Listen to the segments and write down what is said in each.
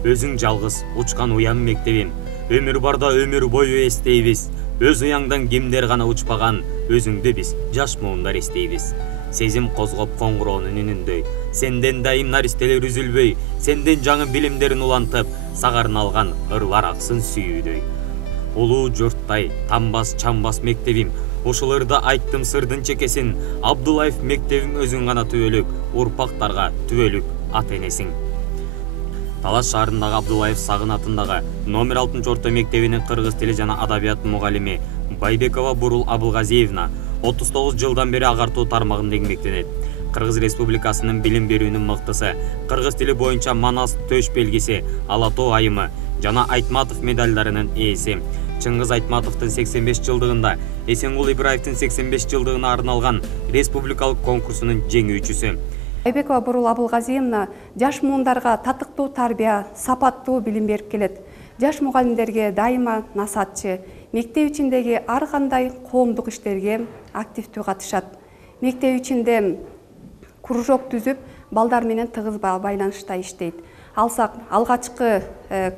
Өзүң жалгыз учкан уян мектебим. Өмүр барда өмүр бою эстейбиз. Өз уяңдан кимдер гана учпаган, өзүңдү биз жаш муундар эстейбиз. Сезим козгоп коңгуроонун үнүндөй, сенден дайым наристелер үзүлбөй, сенден жаңы билимдерин улантып, сагарын алган ырлар аксын сүйүүдөй. Улуу журттай, тамбас, чамбас мектебим, ушуларда айттым сырдын чекесин, Абдулаев мектебим өзүң гана түбөлүк, урпактарга түбөлүк ата энесиң. Талас шаарындагы Абдулаев Сагын атындагы номер 6 орто мектебинин кыргыз тили жана адабият мугалими Байбекова Бурул Абылгазиевна 39 жылдан бери агартуу тармагында эмгектенет. Кыргыз Республикасынын билим берүүнүн мыктысы, кыргыз тили боюнча Манас төш белгиси, Ала Тоо айымы жана Айтматов медальдарынын ээси. Чыңгыз Айтматовдун 85 жылдыгында, Эсенгул Ибраевдин 85 жылдыгына арналган республикалык конкурсунун жеңүүчүсү. Байбекова Бурул Абылгазиевна жаш муундарга татыктуу тарбия, сапаттуу билим берип келет. Жаш мугалимдерге дайыма насаатчы, мектеп ичиндеги ар кандай коомдук иштерге активдүү катышат. Мектеп ичинде кружок түзүп, балдар менен тыгыз байланышта иштейт. Алсак, алгачкы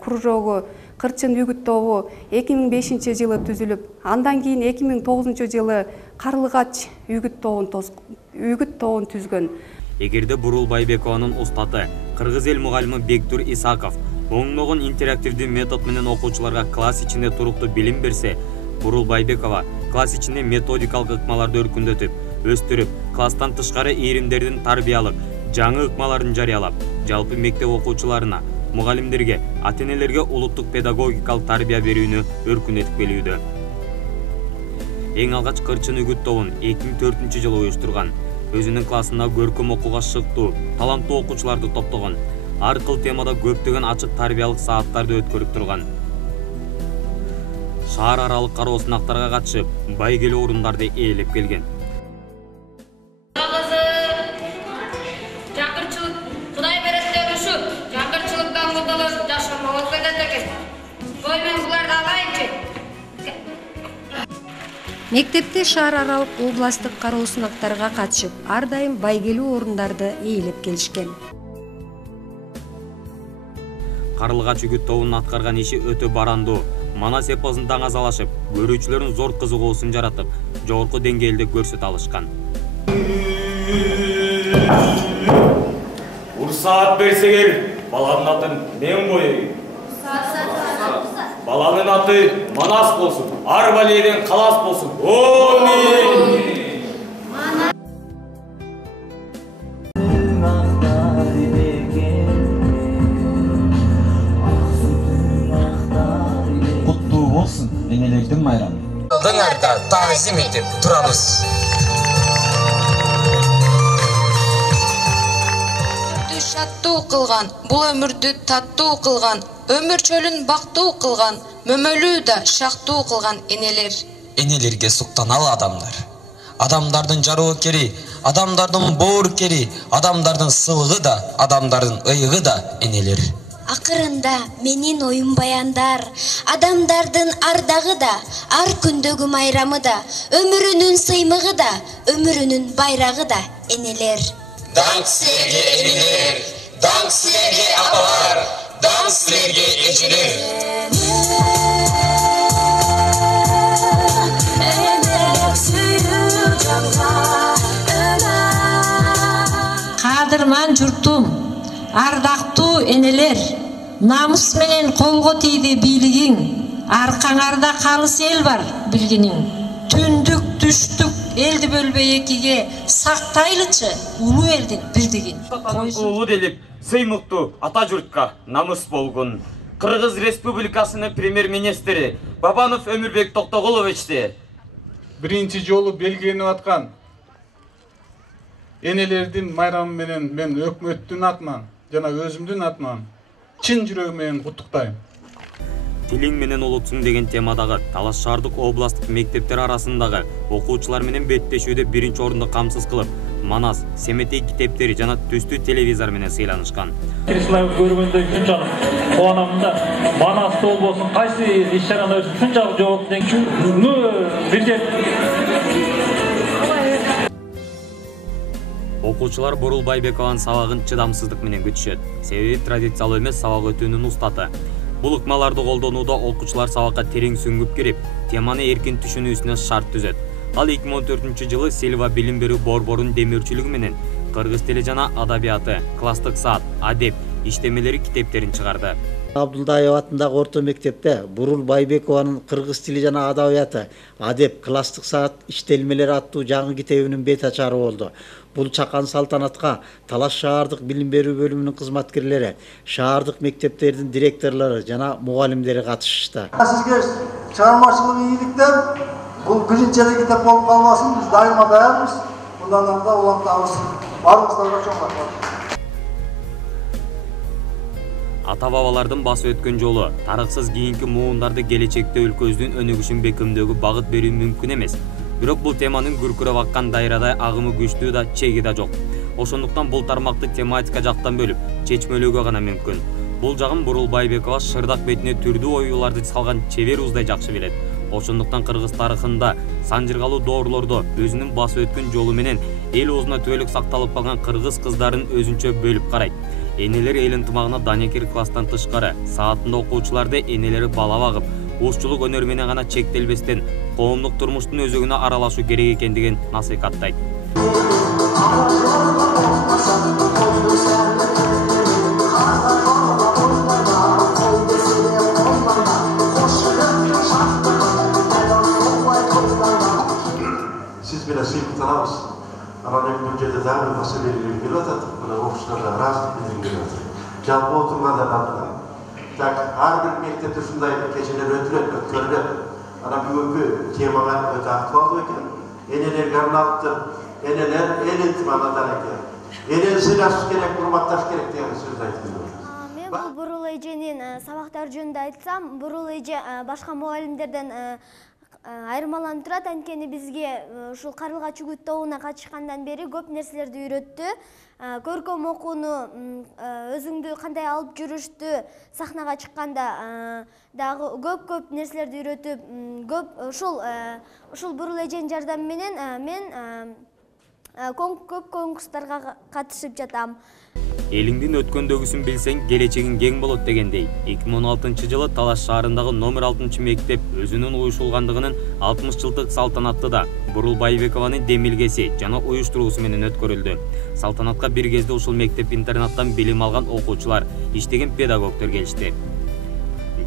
кружогу Кырчын үгүт тобу 2005 жылы түзүлүп, андан кийин 2009 жылы Карлыгач үгүт тобун түзгөн. Эгерде Бурул Байбекованын устаты, кыргыз эл мугалими Бектур Исаков оңдогон интерактивдүү метод менен окуучуларга класс ичинде туруктуу билим берсе, Бурул Байбекова класс ичинде методикалык ыкмаларды өркүндөтүп, өстүрүп, класстан тышкары ийримдердин тарбиялык жаңы ыкмаларын жарыялап, жалпы мектеп окуучуларына, мугалимдерге, ата-энелерге улуттук педагогикалык тарбия берүүнү өркүндөтүп келүүдө. Эң алгач Кырчын үгүт тобун 2004 жылы уюштурган. Өзүнүн классында көркөм окууга шыктуу, таланттуу окуучуларды топтогон. Ар кыл темада көптөгөн ачык тарбиялык сааттарды өткөрүп турган. Шаар аралык кароо сынактарга катышып, байгелүү орундарды ээлеп келген. Жаңгырчылык Кудай берет деген ушу. Жаңгырчылыктан кутулуп жашамак кетет экен. Ой, мен буларды алайынчы. Мектепте шаар аралык областтык кароо сынактарга катышып, ар дайым байгелүү орундарды ээлеп келишкен. Карлыгач үгүт тобунун аткарган иши өтө барандуу. Манас эпосун таңазалашып, көрүүчүлөрдүн зор кызыгуусун жаратып, жогорку деңгээлде көрсөтө алышкан. Урсаат берсеңер, баланын атын мен коеюн. Баланын аты Манас болсун, Арбалиеден Калас болсун. Амин. Куттуу болсун энелердин майрамы. Дыңарда таазим этип турабыз. Шаттуу кылган, бул өмүрдү таттуу кылган, өмүр чөлүн бактуу кылган, мөмөлүү да шактуу кылган энелер. Энелерге суктаналы адамдар. Адамдардын жароокери, адамдардын боорукери, адамдардын сылыгы да, адамдардын ыйыгы да энелер. Акырында менин оюм баяндар, адамдардын ардагы да, ар күндөгү майрамы да, өмүрүнүн сыймыгы да, өмүрүнүн байрагы да энелер. Dank sizlerge enişler, dank sizlerge abalar, dank sizlerge eciler. Kadırman jurtum, ardактуу энелер, намыс менен колго тийди бийлигиң, аркаңарда калыс эл бар билгиниң. Түндүк, түштүк, элди бөлбөй экиге, сактайлычы улуу элдин бирдигин. Улуу делип, сыймыктуу ата журтка намыс болгон. Кыргыз Республикасынын премьер-министри Бабанов Өмүрбек Токтогуловичти биринчи жолу белгиленип аткан энелердин майрамы менен мен өкмөттүн атынан жана өзүмдүн атынан чын жүрөгүм менен куттуктайм. Тилиң менен улутсуң деген темадагы Талас шаардык областтык мектептер арасындагы окуучулар менен беттешүүдө биринчи орунду камсыз кылып, Манас, Семетей китептери жана түстүү телевизор менен сыйланышкан. Исламды көргөндө шунчалык кубанам да, Манас болбосун кайсы иш чараны шунчалык жооп бирдеп. Окуучулар Бурул Байбекованын сабагын чыдамсыздык менен күтүшөт. Себеби традициялуу эмес сабак өтүүнүн устаты. Бул ыкмаларды колдонууда окуучулар сабакка терең сүңгүп кирип, теманы эркин түшүнүүсүнө шарт түзөт. Ал 2014-жылы Сельва билим берүү борборунун демөөрчүлүгү менен кыргыз тили жана адабияты, класстык саат, адеп иштемелери китептерин чыгарды. Абдулдаев атындагы орто мектепте Бурул Байбекованын кыргыз тили жана адабияты, адеп, класстык саат иштелмелери аттуу жаңы китебинин бет ачары болду. Бул чакан салтанатка Талаш шаардык билим берүү бөлүмүнүн кызматкерлери, шаардык мектептердин директорлору жана мугалимдери катышышты. Сизге чыгармачылык ийгиликтер, бул биринчи эле китеп болуп калбасын, биз дайыма даярбыз. Мындан анда улантабыз. Баарыңыздарга чоң рахмат. Ата-бабалардын басып өткөн жолу, тарыхсыз кийинки муундарды келечекте өлкөбүздүн өнүгүшүн бекемдөөгө багыт берүү мүмкүн эмес. Бирок бул теманын күркүрөп аккан дайрадай агымы күчтүү да, чеги да жок. Ошондуктан бул тармакты тематика жактан бөлүп, чечмелөөгө гана мүмкүн. Бул жагын Бурул Байбекова шырдак бетине түрдүү оюуларды салган чебер уздай жакшы билет. Ошондуктан кыргыз тарыхында санжыргалуу доорлордо өзүнүн басып өткөн жолу менен эл оозуна түбөлүк сакталып калган кыргыз кыздарын өзүнчө бөлүп карайт. Энелер эл ынтымагына данекер класстан тышкары, саатында окуучуларды энелери бала багып, ушчулук өнөр менен гана чектелбестен коомдук турмуштун өзөгүнө аралашуу керек экендигин насыйкаттайт. Siz bile sıyıktanamız. Anadolu bölgede daha bir meseleleri biliyorlar. Böyle okuşlarda razı bildiriliyor. Canlı oturmadan adına. Tak her bir mektepte şundaydı. Keçeler ötürüp. Ana büyük temalar öte aktual eken. Eneler garnalıktır. Eneler el intimalardan eken. Enel silahsız gerek, hurmattaş gerek diye söz aytılıyor. Men bul Burul эженин сабактар жөнүндө айтсам, Бурул эже башка мугалимдерден айырмаланып турат. Анткени бизге ушул Карылгач үгүт тобуна катышкандан бери көп нерселерди үйрөттү. Көркөм окууну өзүңдү кандай алып жүрүштү, сахнага чыкканда дагы көп нерселерди үйрөтүп, ушул Бурул эженин жардамы менен мен көп конкурстарга катышып жатам. Элиңдин өткөндөгүсүн билсең, келечегиң кең болот дегендей. 2016-жылы Талаш шаарындагы номер 6 мектеп өзүнүн уюшулгандыгынын 60 жылдык салтанаттыда Бурул Байбекованын демилгеси жана уюштуруусу менен өткөрүлдү. Салтанатка бир кезде ушул мектеп-интернаттан билим алган окуучулар, иштеген педагогдор келишти.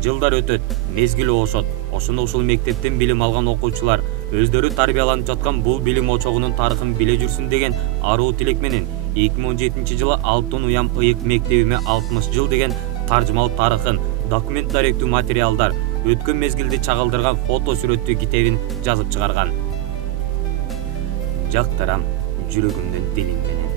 Жылдар өтөт, мезгил оошот. Ошондо ушул мектептен билим алган окуучулар өздөрү тарбияланып жаткан бул билим очогунун тарыхын биле жүрсүн деген аруу тилек менен 2017-жылы Алтын Уям ыйык мектебиме 60 жыл деген таржымал тарыхын, документ даректүү материалдар, өткөн мезгилди чагылдырган фото сүрөттүү китебин жазып чыгарган. Жактырам жүрөгүмдүн дилим менен.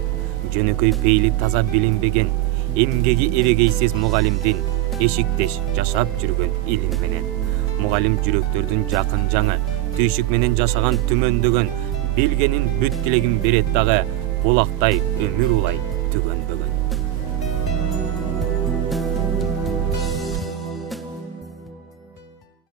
Жөнөкөй пейли таза билинбеген, эмгеги эбегейсиз мугалимдин эшиктеш жашап жүргөн илим менен. Мугалим жүрөктөрдүн жакын жаңы, түйшүк менен жашаган түмөндөгөн, билгенин бүт тилегин берет дагы, булактай өмүр улай түгөнбөгөн.